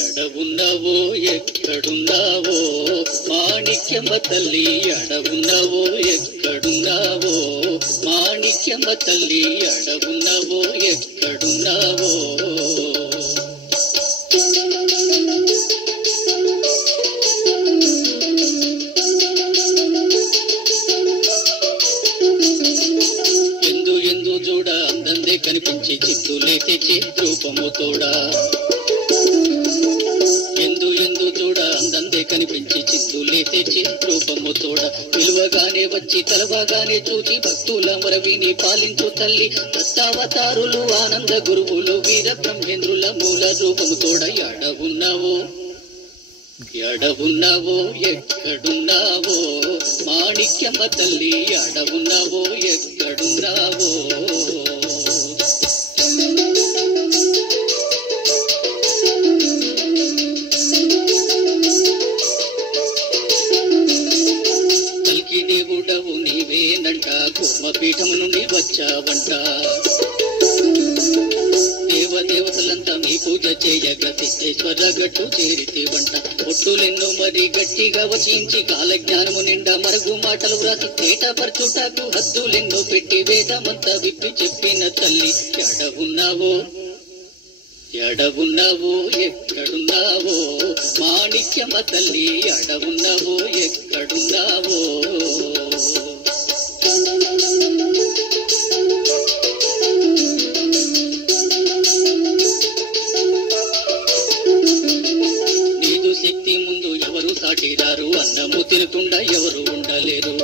ఎడవున్నావో ఎక్కడున్నావో మాణిక్యమ్మ తల్లి, ఎడవున్నావో ఎక్కడున్నావో మాణిక్యమ్మ తల్లి, ఎడవున్నావో ఎక్కడున్నావో. ఎందు ఎందు చూడ అందందే కనిపించి చిత్తులే తెచ్చి రూపము తోడా, ఎందు ఎందు చూడ అందందే కనిపించి చిత్తులే తెచ్చి రూపము తోడ, విలువగానే వచ్చి తలవగానే చూచి భక్తుల మరవిని పాలించు తల్లి, దత్తావతారులు ఆనంద గురువులు వీర బ్రహ్మేంద్రుల మూల రూపము తోడ. ఎడవున్నావో ఎడవున్నావో ఎక్కడున్నావో మాణిక్యమ్మ తల్లి, ఎడవున్నావో ఎక్కడున్నావో. కల్కి దేవుడవు నీవేనంట, కూర్మపీఠం నుండి వచ్చావంట, దేవదేవతలంతా మీ పూజ చేయగ సిద్ధేశ్వర గట్టు చేరితేవంట. ఒట్టులెన్నో మరి గట్టిగా వచించి కాలజ్ఞానము నిండా మరుగు మాటలు వ్రాసి తేటపరచుటకు హద్దులెన్నో పెట్టి వేదమంతా విప్పి చెప్పిన తల్లి, ఎడవున్నావో ఎడవున్నావో ఎక్కడున్నావో మాణిక్యమ్మ తల్లి, ఎడవున్నావో ఎక్కడున్నావో. శక్తి ముందు ఎవరు సాటిరారు, అన్నము తినకుండా ఎవరు ఉండలేరు,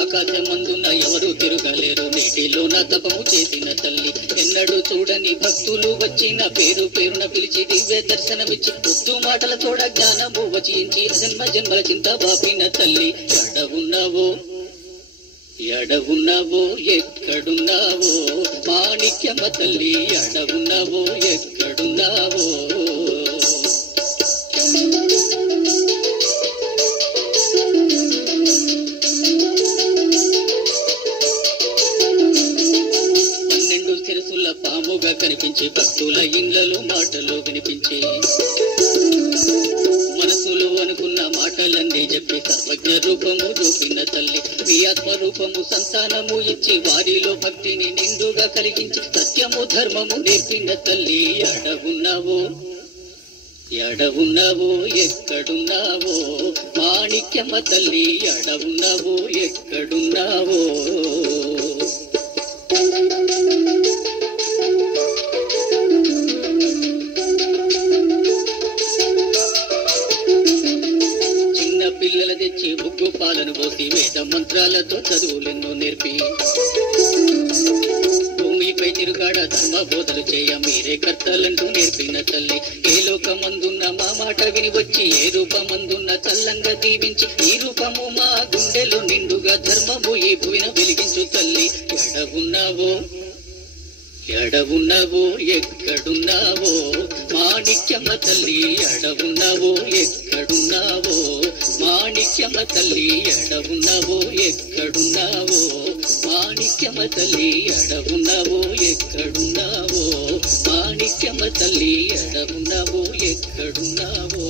ఆకాశమందున ఎవరు తిరగలేరు, నీటిలో నా తపము చేసిన తల్లి, ఎన్నడూ చూడని భక్తులు వచ్చిన పేరు పేరున పిలిచి దివ్య దర్శనమిచ్చి పొద్దు మాటల తోడ జ్ఞానము వచించి జన్మ జన్మల చింత బాపిన తల్లి, ఎడవున్నావో ఎడవున్నావో ఎక్కడున్నావో మాణిక్యమ్మ తల్లి, ఎడవున్నావో ఎక్కడున్నావో. పాముగా కనిపించి భక్తుల ఇండ్లలో మాటలు వినిపించి మనసులో అనుకున్న మాటలన్నీ చెప్పి సర్వజ్ఞ రూపము చూపిన తల్లి, మీ ఆత్మ రూపము సంతానము ఇచ్చి వారిలో భక్తిని నిండుగా కలిగించి సత్యము ధర్మము నేర్పిన తల్లి, ఎడవున్నావో ఎడవున్నావో ఎక్కడున్నావో మాణిక్యమ్మ తల్లి, ఎడవున్నావో ఎక్కడున్నావో. పిల్లల తెచ్చి ఉగ్గు పాలను పోసి వేద మంత్రాలతో చదువులెన్నో నేర్పి భూమిపై తిరుగాడ ధర్మ బోధలు చేయ మీరే కర్తలంటూ నేర్పిన తల్లి, ఏ లోకమందున్న మా మాట విని వచ్చి ఏ రూపమందున్న చల్లంగా దీవించి ఈ రూపము మా గుండెలో నిండుగా ధర్మము ఈ భూమిన వెలిగించు తల్లి, ఎడవున్నావో ఎడవున్నావో ఎక్కడున్నావో మాణిక్యమ్మ తల్లి, ఎడవున్నావో ఎక్కడున్నావో మాణిక్యమ్మ తల్లి, ఎడవున్నావో ఎక్కడున్నావో మాణిక్యమ్మ తల్లి, ఎడవున్నావో ఎక్కడున్నావో మాణిక్యమ్మ తల్లి, ఎడవున్నావో ఎక్కడున్నావో.